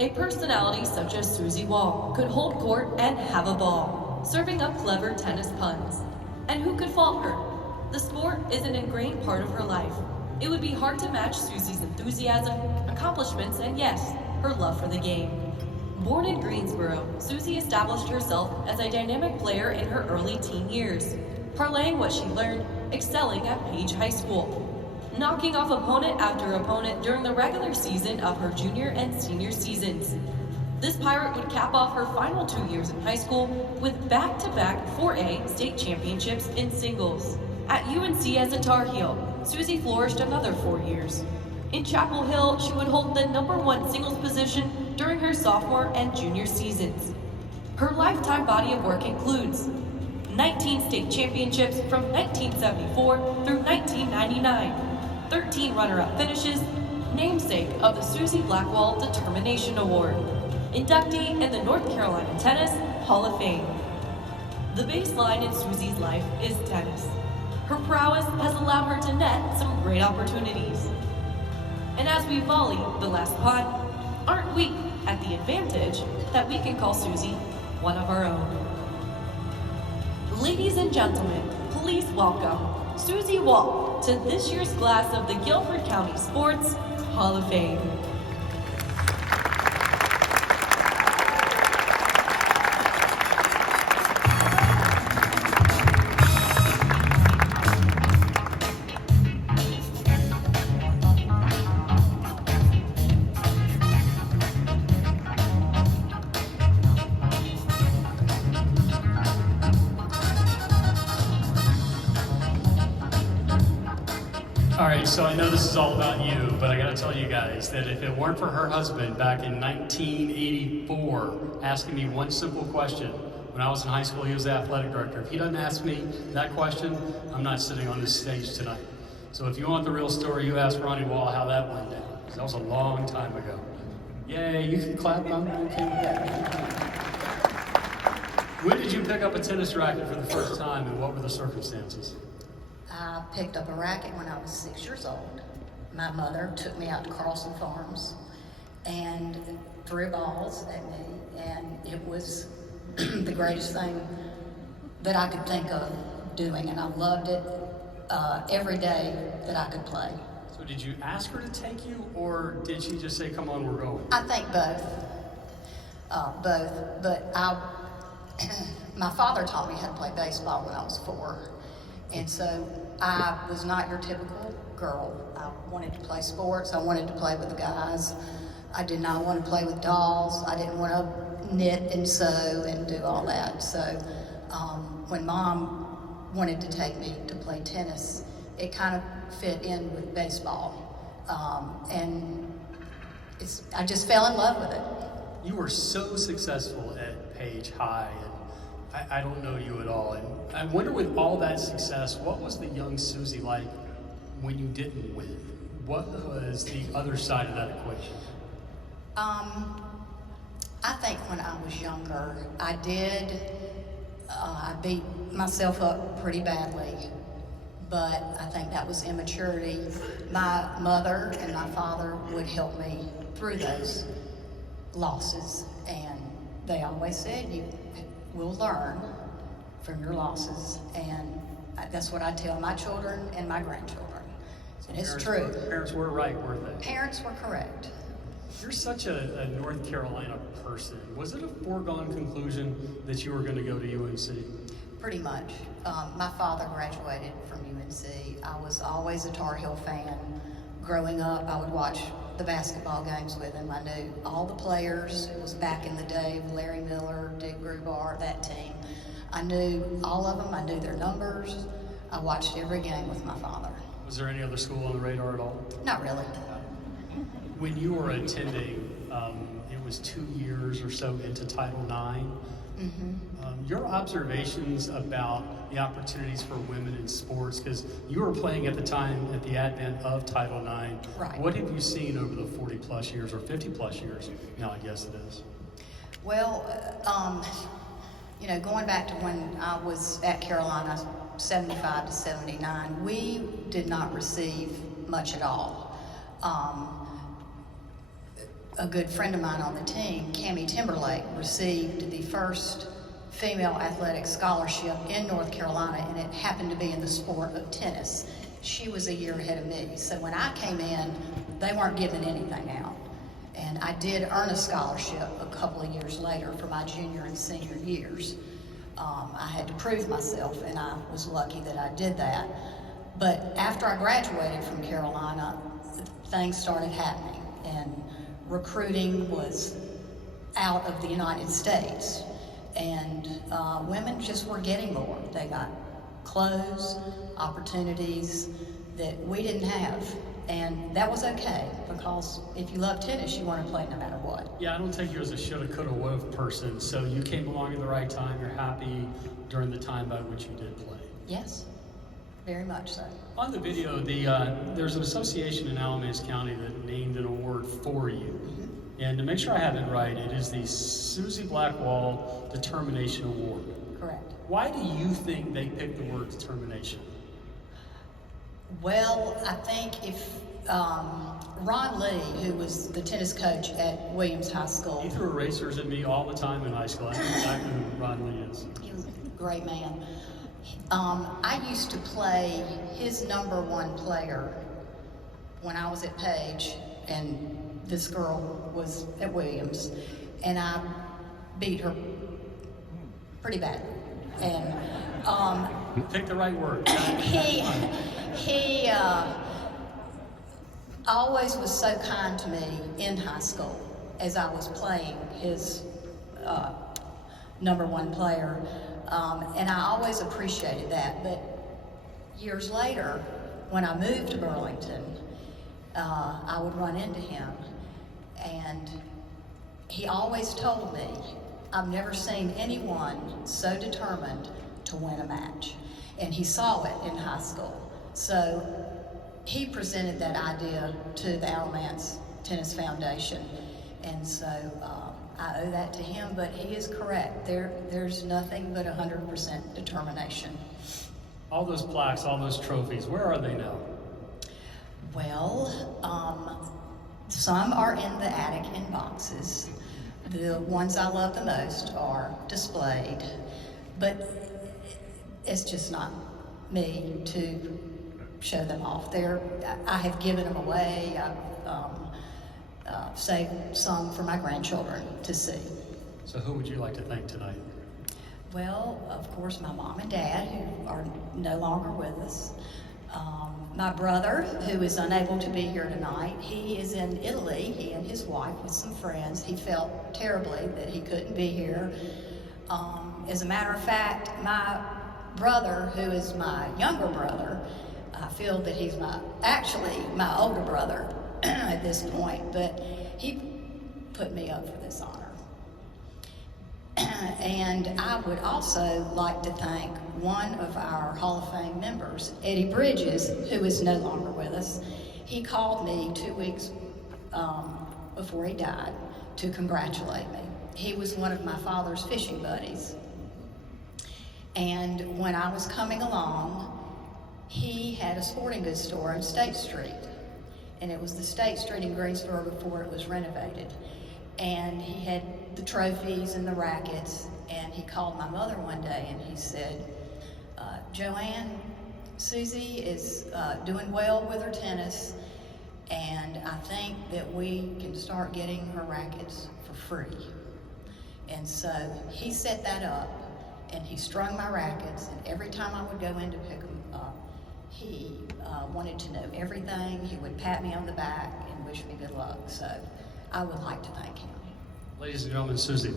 A personality such as Susie Wall could hold court and have a ball, serving up clever tennis puns. And who could fault her? The sport is an ingrained part of her life. It would be hard to match Susie's enthusiasm, accomplishments, and yes, her love for the game. Born in Greensboro, Susie established herself as a dynamic player in her early teen years, parlaying what she learned, excelling at Page High School, knocking off opponent after opponent during the regular season of her junior and senior seasons. This Pirate would cap off her final 2 years in high school with back-to-back 4A state championships in singles. At UNC as a Tar Heel, Susie flourished another 4 years. In Chapel Hill, she would hold the #1 singles position during her sophomore and junior seasons. Her lifetime body of work includes 19 state championships from 1974 through 1999, 13 runner-up finishes, namesake of the Susie Blackwell Determination Award, inductee in the North Carolina Tennis Hall of Fame. The baseline in Susie's life is tennis. Her prowess has allowed her to net some great opportunities. And as we volley the last putt, aren't we at the advantage that we can call Susie one of our own? Ladies and gentlemen, please welcome Susie Wall to this year's class of the Guilford County Sports Hall of Fame. All right, so I know this is all about you, but I gotta tell you guys that if it weren't for her husband back in 1984 asking me one simple question, when I was in high school, he was the athletic director. If he doesn't ask me that question, I'm not sitting on this stage tonight. So if you want the real story, you ask Ronnie Wall how that went down, because that was a long time ago. Yay, you can clap, I'm okay with that. When did you pick up a tennis racket for the first time, and what were the circumstances? I picked up a racket when I was 6 years old. My mother took me out to Carlson Farms and threw balls at me, and it was the greatest thing that I could think of doing, and I loved it every day that I could play. So did you ask her to take you, or did she just say, come on, we're going? I think both. But my father taught me how to play baseball when I was 4. And so I was not your typical girl. I wanted to play sports. I wanted to play with the guys. I did not want to play with dolls. I didn't want to knit and sew and do all that. So when Mom wanted to take me to play tennis, it kind of fit in with baseball. And I just fell in love with it. You were so successful at Page High, and I don't know you at all. And I wonder, with all that success, what was the young Susie like when you didn't win? What was the other side of that equation? I think when I was younger, I beat myself up pretty badly, but I think that was immaturity. My mother and my father would help me through those losses, and they always said, you will learn from your losses, and that's what I tell my children and my grandchildren. And it's true. Parents were right, weren't they? Parents were correct. You're such a North Carolina person. Was it a foregone conclusion that you were going to go to UNC? Pretty much. My father graduated from UNC. I was always a Tar Heel fan. Growing up, I would watch the basketball games with him. I knew all the players. It was back in the day of Larry Miller, Dick Grubar, that team. I knew all of them. I knew their numbers. I watched every game with my father. Was there any other school on the radar at all? Not really. When you were attending, it was 2 years or so into Title IX. Your observations about the opportunities for women in sports, because you were playing at the time at the advent of Title IX. Right. What have you seen over the 40 plus years, or 50 plus years now, I guess it is? Well, going back to when I was at Carolina, 75 to 79, we did not receive much at all. a good friend of mine on the team, Cammie Timberlake, received the first female athletic scholarship in North Carolina, and it happened to be in the sport of tennis. She was a year ahead of me, so when I came in, they weren't giving anything out. And I did earn a scholarship a couple of years later for my junior and senior years. I had to prove myself, and I was lucky that I did that. But after I graduated from Carolina, things started happening, and recruiting was out of the United States, and women just were getting more. They got clothes, opportunities that we didn't have, and that was okay, because if you love tennis, you want to play no matter what. Yeah, I don't take you as a shoulda, coulda, woulda person, so you came along at the right time. You're happy during the time by which you did play. Yes, very much so. On the video, there's an association in Alamance County that named an award for you. Mm-hmm. And to make sure I have it right, it is the Susie Blackwell Determination Award. Correct. Why do you think they picked the word determination? Well, I think if Ron Lee, who was the tennis coach at Williams High School, He threw erasers at me all the time in high school. I know exactly who Ron Lee is. he was a great man. I used to play his #1 player when I was at Page, and this girl was at Williams, and I beat her pretty bad. And Pick the right word. he always was so kind to me in high school as I was playing his #1 player, and I always appreciated that. But years later, when I moved to Burlington, I would run into him, and he always told me, I've never seen anyone so determined to win a match. And he saw it in high school. So he presented that idea to the Alamance Tennis Foundation. And so I owe that to him, but he is correct. There's nothing but 100% determination. All those plaques, all those trophies, where are they now? Well, some are in the attic in boxes. The ones I love the most are displayed, but it's just not me to show them off. I have given them away. I've saved some for my grandchildren to see. So who would you like to thank tonight? Well, of course, my mom and dad, who are no longer with us. My brother, who is unable to be here tonight, he is in Italy, he and his wife with some friends. He felt terribly that he couldn't be here. As a matter of fact, my brother, who is my younger brother, I feel that he's actually my older brother at this point, but he put me up for this honor. And I would also like to thank one of our Hall of Fame members, Eddie Bridges, who is no longer with us. He called me 2 weeks before he died to congratulate me. He was one of my father's fishing buddies. And when I was coming along, he had a sporting goods store on State Street. And it was the State Street in Greensboro before it was renovated. And he had the trophies and the rackets, and he called my mother one day and he said, Joanne, Susie is doing well with her tennis, and I think that we can start getting her rackets for free. And so he set that up, and he strung my rackets, and every time I would go in to pick them up, he wanted to know everything. He would pat me on the back and wish me good luck. So I would like to thank him. Ladies and gentlemen, Susie.